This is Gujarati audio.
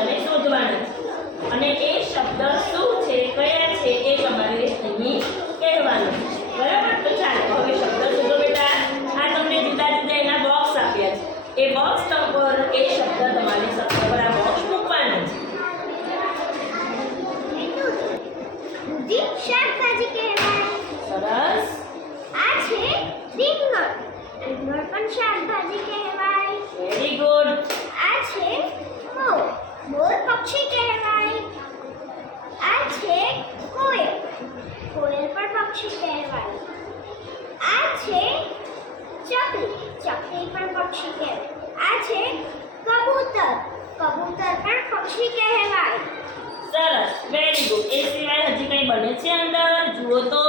શબ્દને શોધવાના છે અને એ શબ્દ શું છે કયા છે એ તમારે અહીં કહેવાનું બરાબર તો ચાલો હવે શબ્દ શોધો બેટા આ તમને જુદા જુદા એના બોક્સ આપ્યા છે એ બોક્સ પર એ શબ્દ તમારે શબ્દ પર આ બોક્સ મૂકવાનો છે દૂધી શાકભાજી કહેવાય સરસ આ છે રીંગણ રીંગણ પણ શાકભાજી કહેવાય વેરી ગુડ આ છે મોર મોર પક્ષી કહેવાય આ છે કોયલ કોયલ પણ પક્ષી કહેવાય આ છે ચકલી ચકલી પણ પક્ષી કહેવાય આ છે કબૂતર કબૂતર પણ પક્ષી કહેવાય સરસ વેરી ગુડ એ સિવાય હજી કંઈ બને છે અંદર જુઓ તો